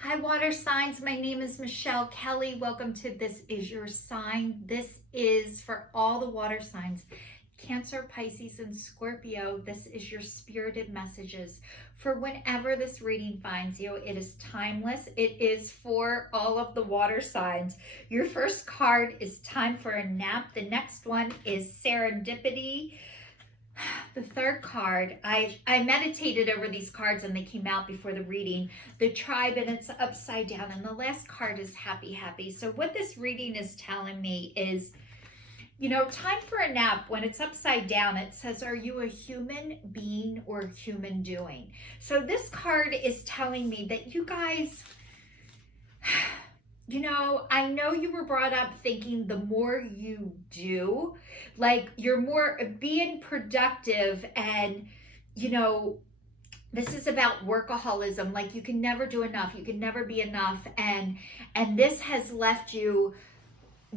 Hi, water signs. My name is Michelle Kelly. Welcome to This Is Your Sign. This is for all the water signs. Cancer, Pisces, and Scorpio. This is your spirited messages for whenever this reading finds you. It is timeless. It is for all of the water signs. Your first card is Time for a Nap. The next one is Serendipity. The third card, I meditated over these cards and they came out before the reading. The Tribe, and it's upside down. And the last card is Happy, Happy. So what this reading is telling me is, time for a nap. When it's upside down, it says, are you a human being or human doing? So this card is telling me that you guys, I know you were brought up thinking the more you do, like you're more being productive and, this is about workaholism. Like you can never do enough. You can never be enough. And this has left you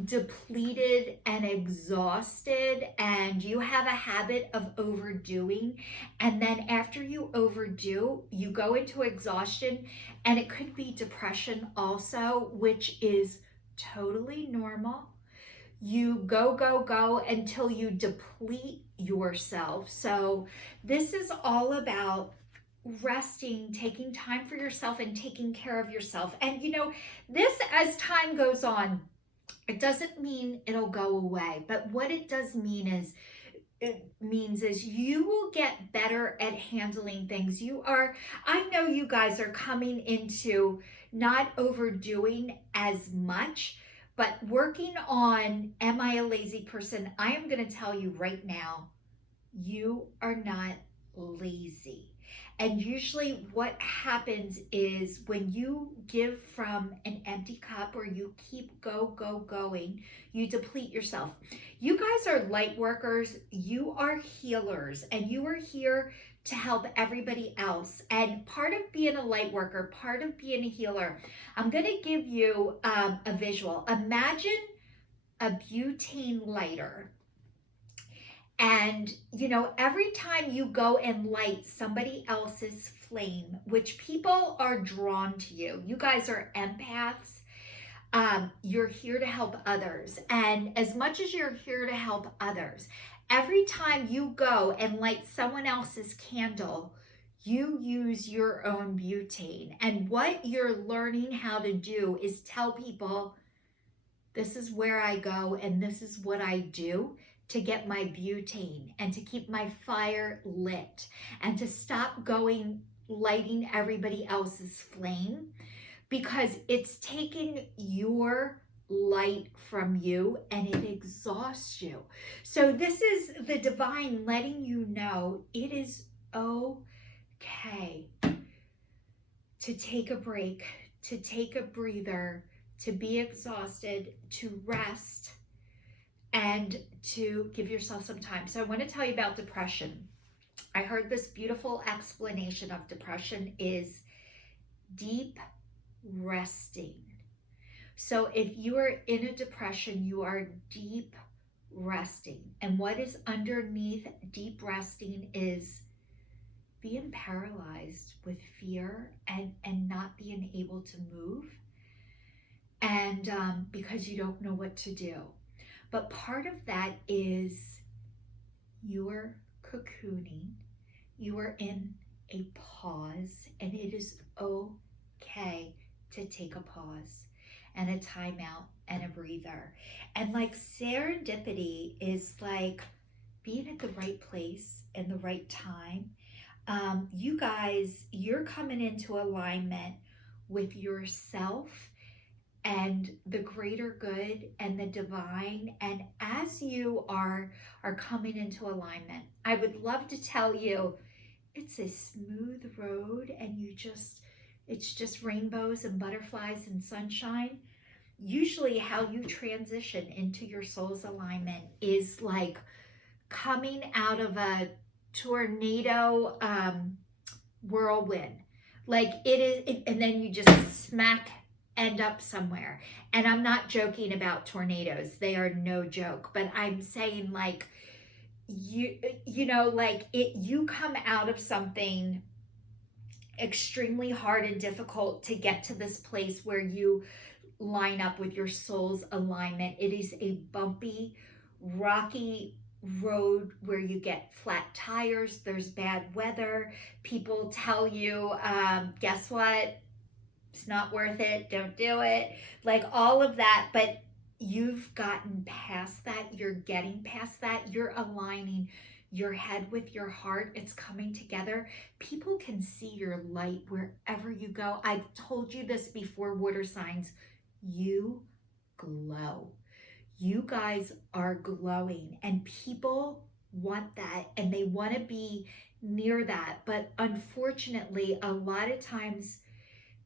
depleted and exhausted, and you have a habit of overdoing, and then after you overdo, you go into exhaustion, and it could be depression also, which is totally normal. You go until you deplete yourself. So this is all about resting, taking time for yourself, and taking care of yourself. And this, as time goes on, it doesn't mean it'll go away, but what it does mean is, you will get better at handling things. I know you guys are coming into not overdoing as much, but working on, am I a lazy person? I am going to tell you right now, you are not lazy. And usually what happens is when you give from an empty cup, or you keep going, you deplete yourself. You guys are light workers, you are healers, and you are here to help everybody else. And part of being a light worker, part of being a healer, I'm going to give you a visual. Imagine a butane lighter. And, every time you go and light somebody else's flame, which people are drawn to you, you guys are empaths. You're here to help others. And as much as you're here to help others, every time you go and light someone else's candle, you use your own butane. And what you're learning how to do is tell people, this is where I go and this is what I do to get my butane and to keep my fire lit and to stop lighting everybody else's flame, because it's taking your light from you and it exhausts you. So this is the divine letting you know it is okay to take a break, to take a breather, to be exhausted, to rest, and to give yourself some time. So I want to tell you about depression. I heard this beautiful explanation of depression is deep resting. So if you are in a depression, you are deep resting. And what is underneath deep resting is being paralyzed with fear and not being able to move. And because you don't know what to do. But part of that is you're cocooning, you are in a pause, and it is okay to take a pause and a timeout and a breather. And like serendipity is like being at the right place in the right time. You guys, you're coming into alignment with yourself and the greater good and the divine. And as you are coming into alignment, I would love to tell you it's a smooth road, and it's just rainbows and butterflies and sunshine. Usually how you transition into your soul's alignment is like coming out of a tornado whirlwind. Like and then you just end up somewhere. And I'm not joking about tornadoes. They are no joke. But I'm saying like, you come out of something extremely hard and difficult to get to this place where you line up with your soul's alignment. It is a bumpy, rocky road where you get flat tires, there's bad weather, people tell you, guess what? It's not worth it, don't do it, like all of that. But you've gotten past that, you're getting past that, you're aligning your head with your heart, it's coming together. People can see your light wherever you go. I've told you this before, water signs, you glow. You guys are glowing, and people want that and they want to be near that. But unfortunately, a lot of times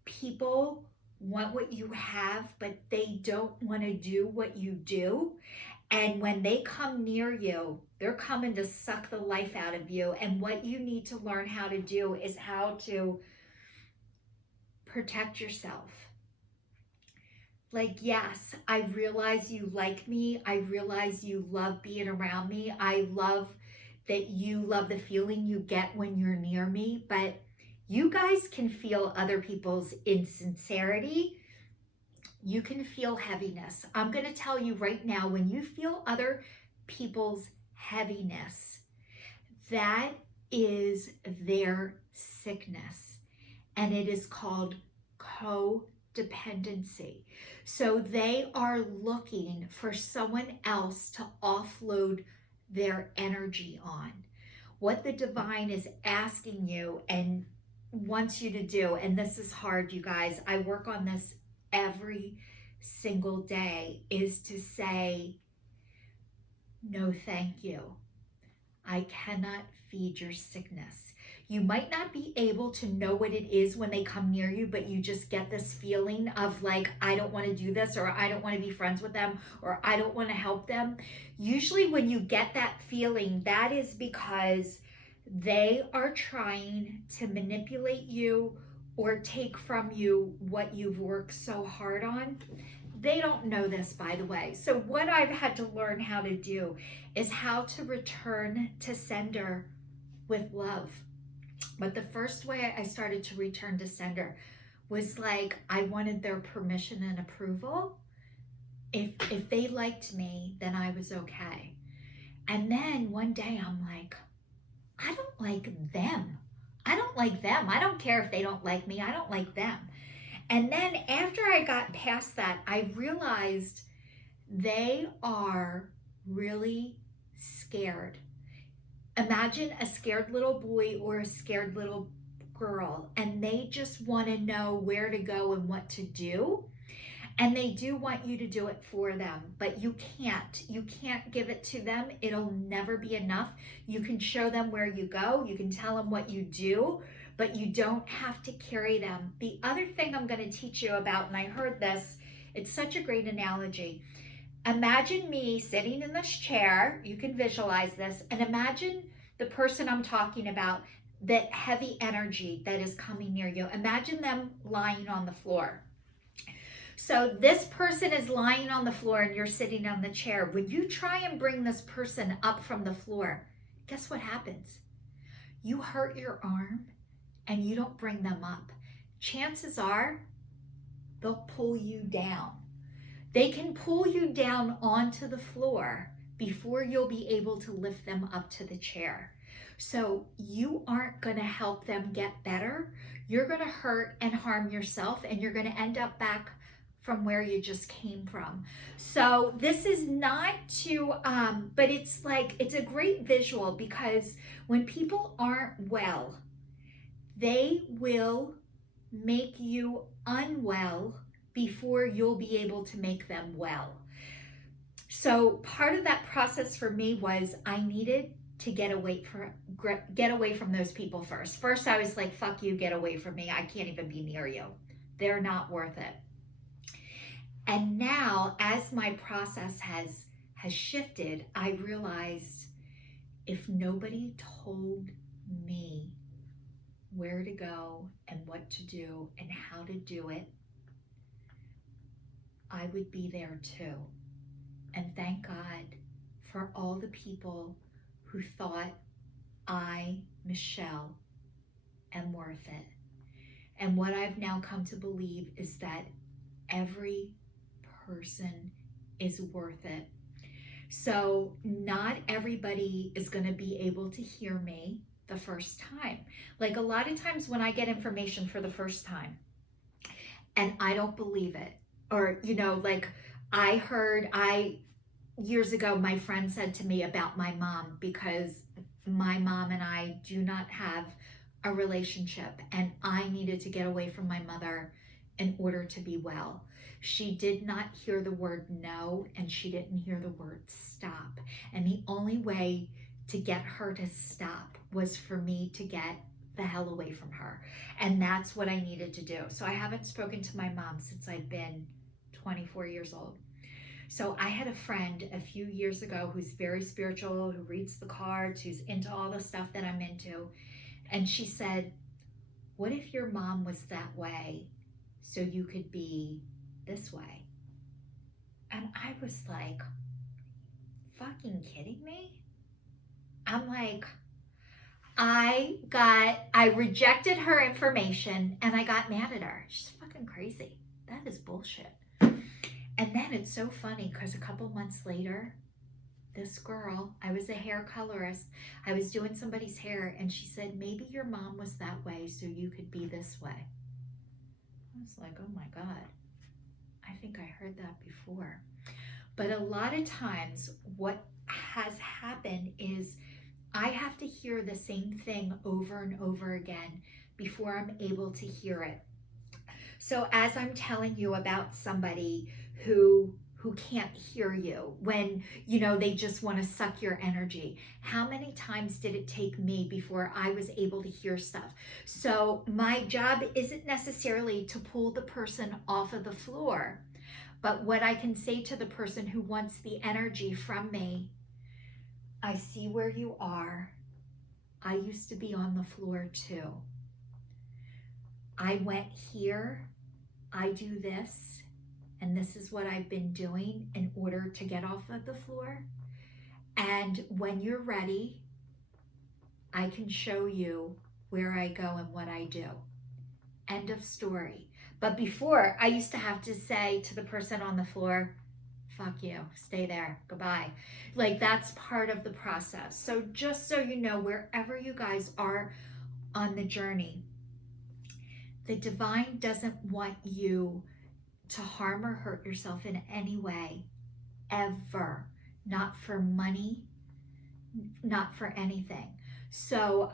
people want what you have, but they don't want to do what you do. And when they come near you, they're coming to suck the life out of you. And what you need to learn how to do is how to protect yourself. Like, yes, I realize you like me. I realize you love being around me. I love that you love the feeling you get when you're near me. But you guys can feel other people's insincerity. You can feel heaviness. I'm going to tell you right now, when you feel other people's heaviness, that is their sickness. And it is called codependency. So they are looking for someone else to offload their energy on. What the divine is asking you and wants you to do, and this is hard, you guys, I work on this every single day, is to say, no, thank you. I cannot feed your sickness. You might not be able to know what it is when they come near you, but you just get this feeling of like, I don't want to do this, or I don't want to be friends with them, or I don't want to help them. Usually when you get that feeling, that is because they are trying to manipulate you or take from you what you've worked so hard on. They don't know this, by the way. So what I've had to learn how to do is how to return to sender with love. But the first way I started to return to sender was like, I wanted their permission and approval. If they liked me, then I was okay. And then one day I'm like, I don't like them. I don't like them. I don't care if they don't like me. I don't like them. And then after I got past that, I realized they are really scared. Imagine a scared little boy or a scared little girl, and they just want to know where to go and what to do. And they do want you to do it for them, but you can't. You can't give it to them. It'll never be enough. You can show them where you go. You can tell them what you do, but you don't have to carry them. The other thing I'm going to teach you about, and I heard this, it's such a great analogy. Imagine me sitting in this chair. You can visualize this, and imagine the person I'm talking about, that heavy energy that is coming near you. Imagine them lying on the floor. So this person is lying on the floor and you're sitting on the chair. When you try and bring this person up from the floor, guess what happens? You hurt your arm and you don't bring them up. Chances are they'll pull you down. They can pull you down onto the floor before you'll be able to lift them up to the chair. So you aren't going to help them get better. You're going to hurt and harm yourself, and you're going to end up back from where you just came from. So this is not to, but it's like, it's a great visual, because when people aren't well, they will make you unwell before you'll be able to make them well. So part of that process for me was I needed to get away from those people first. First, I was like, fuck you, get away from me. I can't even be near you. They're not worth it. And now, as my process has shifted, I realized if nobody told me where to go and what to do and how to do it, I would be there too. And thank God for all the people who thought I, Michelle, am worth it. And what I've now come to believe is that every person is worth it. So not everybody is going to be able to hear me the first time. Like a lot of times when I get information for the first time and I don't believe it, or, like years ago, my friend said to me about my mom, because my mom and I do not have a relationship, and I needed to get away from my mother in order to be well. She did not hear the word no, and she didn't hear the word stop. And the only way to get her to stop was for me to get the hell away from her. And that's what I needed to do. So I haven't spoken to my mom since I've been 24 years old. So I had a friend a few years ago who's very spiritual, who reads the cards, who's into all the stuff that I'm into. And she said, what if your mom was that way so you could be this way? And I was like, fucking kidding me? I'm like, I rejected her information and I got mad at her. She's fucking crazy. That is bullshit. And then it's so funny because a couple months later, this girl, I was a hair colorist, I was doing somebody's hair, and she said, maybe your mom was that way so you could be this way. I was like, oh my God, I think I heard that before. But a lot of times what has happened is I have to hear the same thing over and over again before I'm able to hear it. So as I'm telling you about somebody who can't hear you when, they just want to suck your energy, how many times did it take me before I was able to hear stuff? So my job isn't necessarily to pull the person off of the floor, but what I can say to the person who wants the energy from me, I see where you are. I used to be on the floor too. I went here, I do this, and this is what I've been doing in order to get off of the floor. And when you're ready, I can show you where I go and what I do. End of story. But before, I used to have to say to the person on the floor, fuck you, stay there, goodbye. Like, that's part of the process. So just so you know, wherever you guys are on the journey, the divine doesn't want you to harm or hurt yourself in any way, ever. Not for money, not for anything. So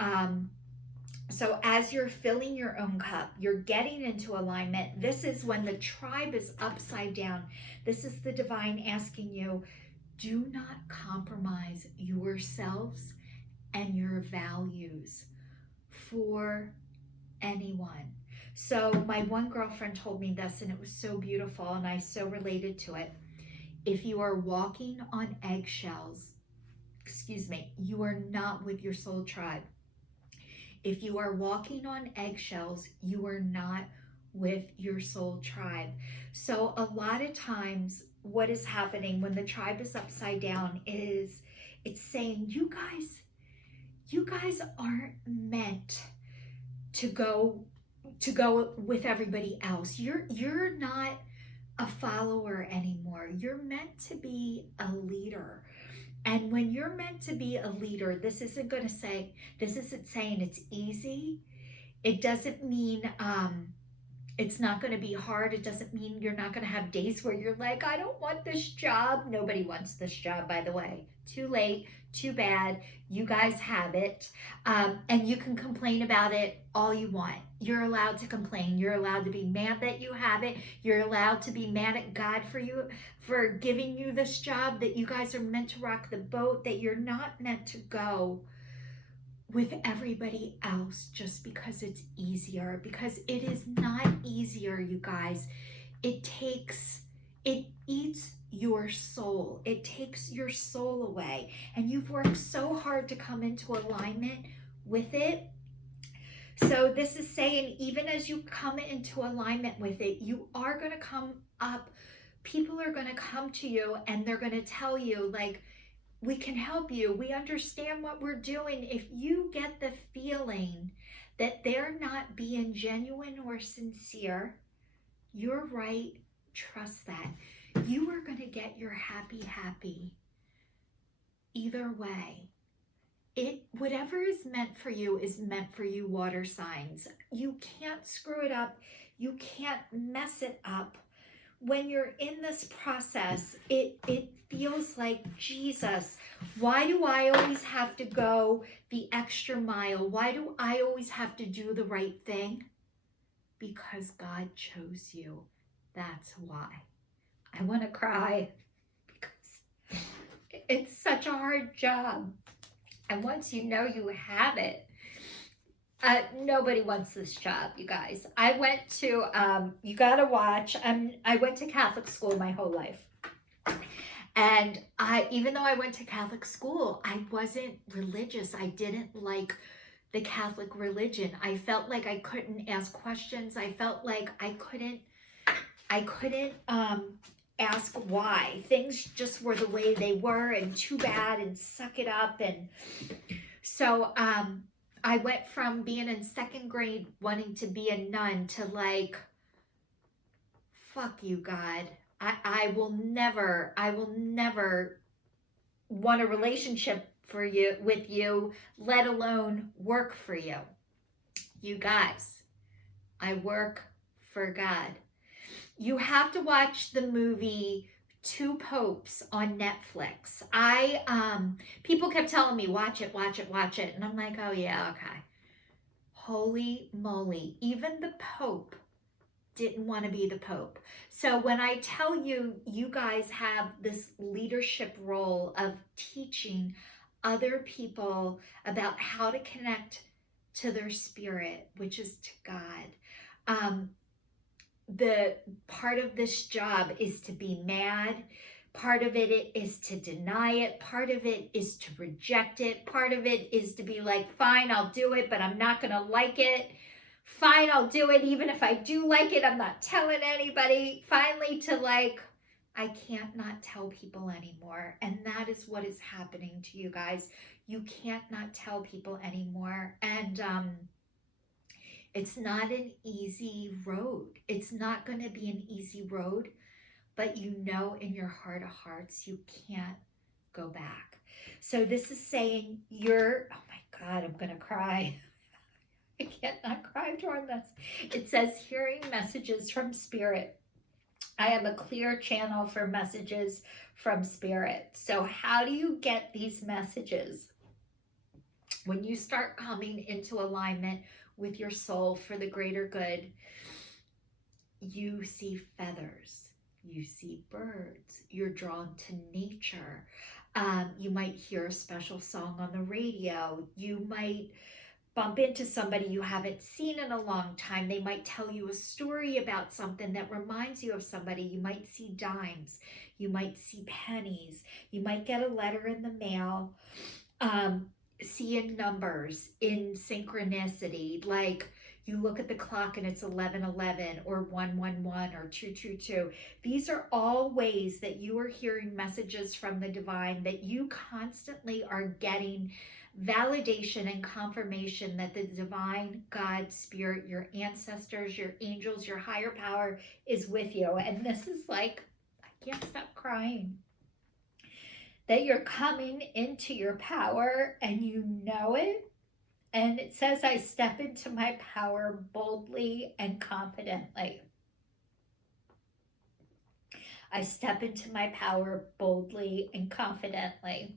as you're filling your own cup, you're getting into alignment. This is when the tribe is upside down. This is the divine asking you, do not compromise yourselves and your values for anyone. So my one girlfriend told me this, and it was so beautiful, and I so related to it. If you are walking on eggshells, you are not with your soul tribe. If you are walking on eggshells, you are not with your soul tribe. So a lot of times what is happening when the tribe is upside down is it's saying, you guys aren't meant to go with everybody else. You're not a follower anymore. You're meant to be a leader. And when you're meant to be a leader, this isn't saying it's easy. It doesn't mean it's not going to be hard. It doesn't mean you're not going to have days where you're like, I don't want this job. Nobody wants this job, by the way. Too late, too bad. You guys have it. And you can complain about it all you want. You're allowed to complain. You're allowed to be mad that you have it. You're allowed to be mad at God for giving you this job, that you guys are meant to rock the boat, that you're not meant to go with everybody else just because it's easier, because it is not easier, you guys. It eats your soul. It takes your soul away. And you've worked so hard to come into alignment with it. So this is saying, even as you come into alignment with it, you are going to come up. People are going to come to you and they're going to tell you, like, we can help you. We understand what we're doing. If you get the feeling that they're not being genuine or sincere, you're right. Trust that. You are going to get your happy either way. Whatever is meant for you is meant for you, water signs. You can't screw it up. You can't mess it up. When you're in this process, it feels like, Jesus, why do I always have to go the extra mile? Why do I always have to do the right thing? Because God chose you. That's why. I want to cry because it's such a hard job. And once you know you have it, nobody wants this job, you guys. I went to, you gotta watch, I went to Catholic school my whole life. And even though I went to Catholic school, I wasn't religious. I didn't like the Catholic religion. I felt like I couldn't ask questions. I felt like I couldn't ask why. Things just were the way they were, and too bad, and suck it up. And so I went from being in second grade wanting to be a nun to like, fuck you, God. I will never want a relationship with you, let alone work for you. You guys, I work for God. You have to watch the movie Two Popes on Netflix. People kept telling me, watch it. And I'm like, oh yeah, okay. Holy moly. Even the Pope didn't want to be the Pope. So when I tell you, you guys have this leadership role of teaching other people about how to connect to their spirit, which is to God. The part of this job is to be mad. Part of it is to deny it. Part of it is to reject it. Part of it is to be like, fine, I'll do it, but I'm not going to like it. Fine, I'll do it. Even if I do like it, I'm not telling anybody. Finally to like, I can't not tell people anymore. And that is what is happening to you guys. You can't not tell people anymore. And it's not an easy road. It's not going to be an easy road, but you know in your heart of hearts, you can't go back. So this is saying oh my God, I'm going to cry. I can't not cry during this. It says, hearing messages from Spirit. I am a clear channel for messages from Spirit. So how do you get these messages? When you start coming into alignment with your soul for the greater good, you see feathers, you see birds, you're drawn to nature. You might hear a special song on the radio. You might bump into somebody you haven't seen in a long time. They might tell you a story about something that reminds you of somebody. You might see dimes. You might see pennies. You might get a letter in the mail. Seeing numbers in synchronicity, like you look at the clock and it's 11:11 or 1:11 or 2:22. These are all ways that you are hearing messages from the divine, that you constantly are getting validation and confirmation that the divine God, Spirit, your ancestors, your angels, your higher power is with you. And this is like, I can't stop crying. That you're coming into your power and you know it. And it says, I step into my power boldly and confidently. I step into my power boldly and confidently.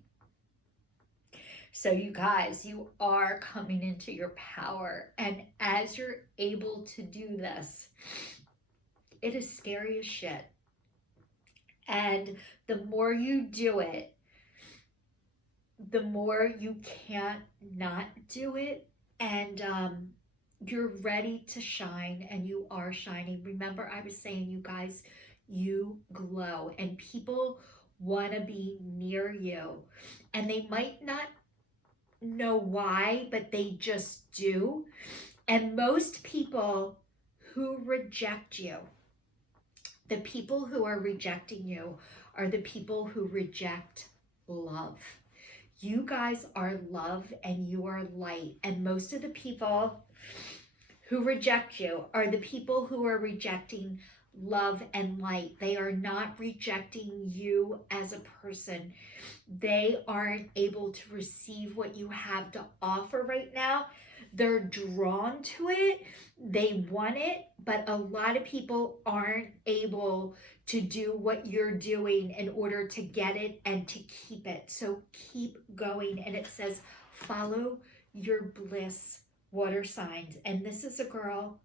So you guys, you are coming into your power. And as you're able to do this, it is scary as shit. And the more you do it, the more you can't not do it. And you're ready to shine, and you are shining. Remember, I was saying, you guys, you glow, and people want to be near you. And they might not know why, but they just do. And most people who reject you, the people who are rejecting you, are the people who reject love. You guys are love and you are light. And most of the people who reject you are the people who are rejecting love and light. They are not rejecting you as a person. They aren't able to receive what you have to offer right now. They're drawn to it. They want it, but a lot of people aren't able to do what you're doing in order to get it and to keep it. So keep going. And it says, follow your bliss, water signs. And this is a girl.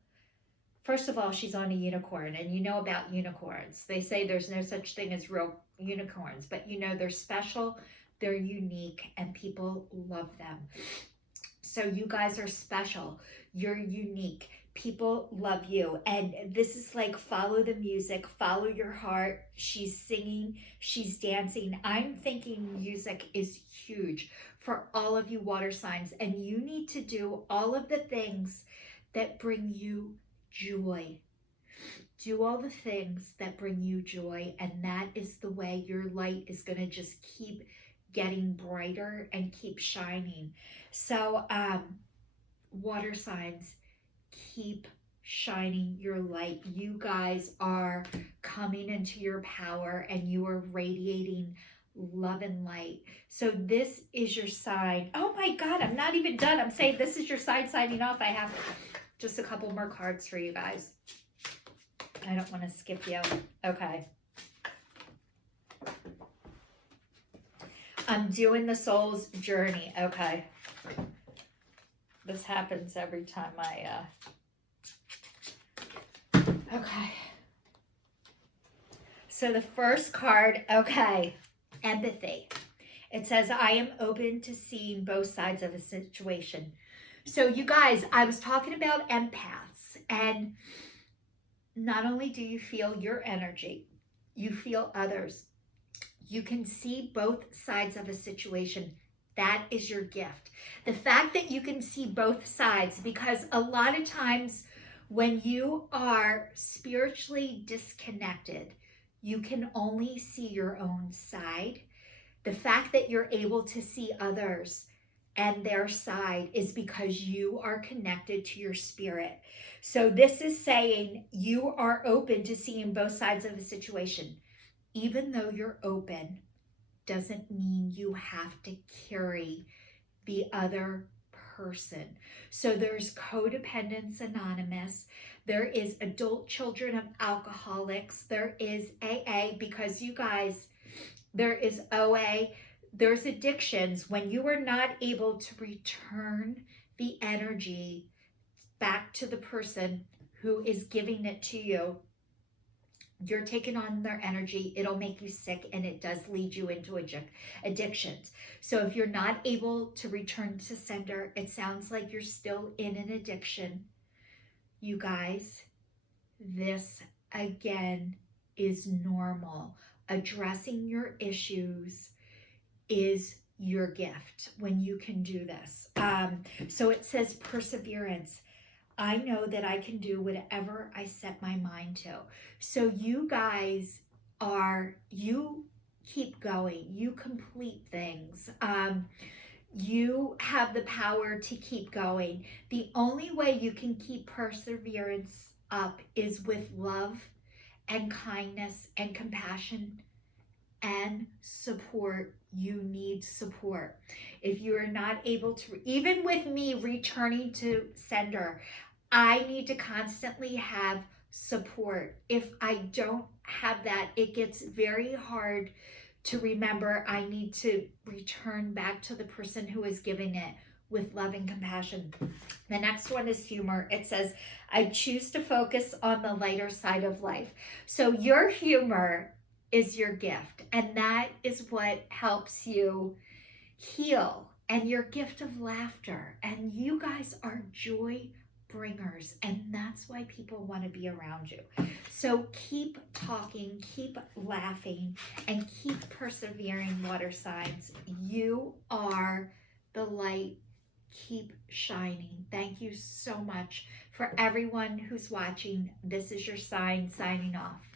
First of all, she's on a unicorn, and you know about unicorns. They say there's no such thing as real unicorns, but you know they're special, they're unique, and people love them. So you guys are special. You're unique. People love you. And this is like, follow the music, follow your heart. She's singing, she's dancing. I'm thinking music is huge for all of you water signs. And you need to do all of the things that bring you joy. Do all the things that bring you joy. And that is the way your light is going to just keep getting brighter and keep shining. So water signs, keep shining your light. You guys are coming into your power and you are radiating love and light. So this is your sign. Oh my God, I'm not even done. I'm saying this is your sign signing off. I have just a couple more cards for you guys. I don't want to skip you. Okay. I'm doing the soul's journey. Okay. This happens every time I, okay. So the first card, okay, empathy. It says, I am open to seeing both sides of a situation. So you guys, I was talking about empaths, and not only do you feel your energy, you feel others. You can see both sides of a situation. That is your gift. The fact that you can see both sides, because a lot of times when you are spiritually disconnected, you can only see your own side. The fact that you're able to see others and their side is because you are connected to your spirit. So this is saying you are open to seeing both sides of a situation. Even though you're open, doesn't mean you have to carry the other person. So there's Codependence Anonymous. There is Adult Children of Alcoholics. There is AA, because you guys, there is OA. There's addictions. When you are not able to return the energy back to the person who is giving it to you, you're taking on their energy, it'll make you sick, and it does lead you into addictions. So if you're not able to return to sender, it sounds like you're still in an addiction. You guys, this again is normal. Addressing your issues is your gift when you can do this. So it says perseverance. I know that I can do whatever I set my mind to. So you guys you keep going, you complete things. You have the power to keep going. The only way you can keep perseverance up is with love and kindness and compassion and support. You need support. If you are not able to, even with me returning to sender, I need to constantly have support. If I don't have that, it gets very hard to remember I need to return back to the person who is giving it with love and compassion. The next one is humor. It says, I choose to focus on the lighter side of life. So your humor is your gift, and that is what helps you heal, and your gift of laughter. And you guys are joy bringers, and that's why people want to be around you. So keep talking, keep laughing, and keep persevering, water signs. You are the light. Keep shining. Thank you so much for everyone who's watching. This is your sign signing off.